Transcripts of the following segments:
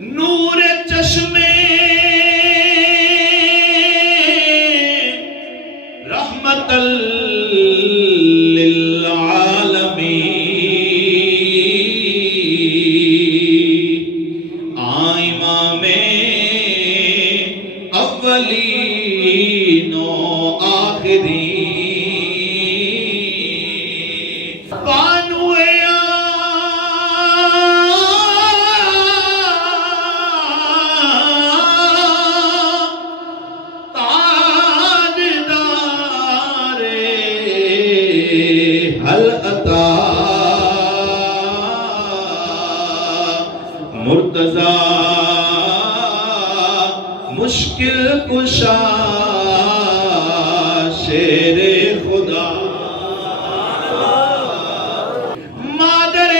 نور چشمے رحمت للعالمین امام اولین و آخرین بانو تاجدار حل عطا مرتضی مشکل کشا شیر خدا مادر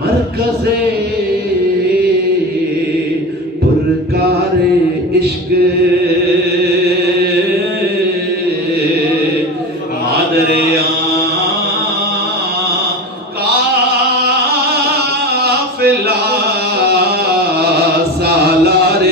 مرکز پرکار عشق مادر قافلہ سالار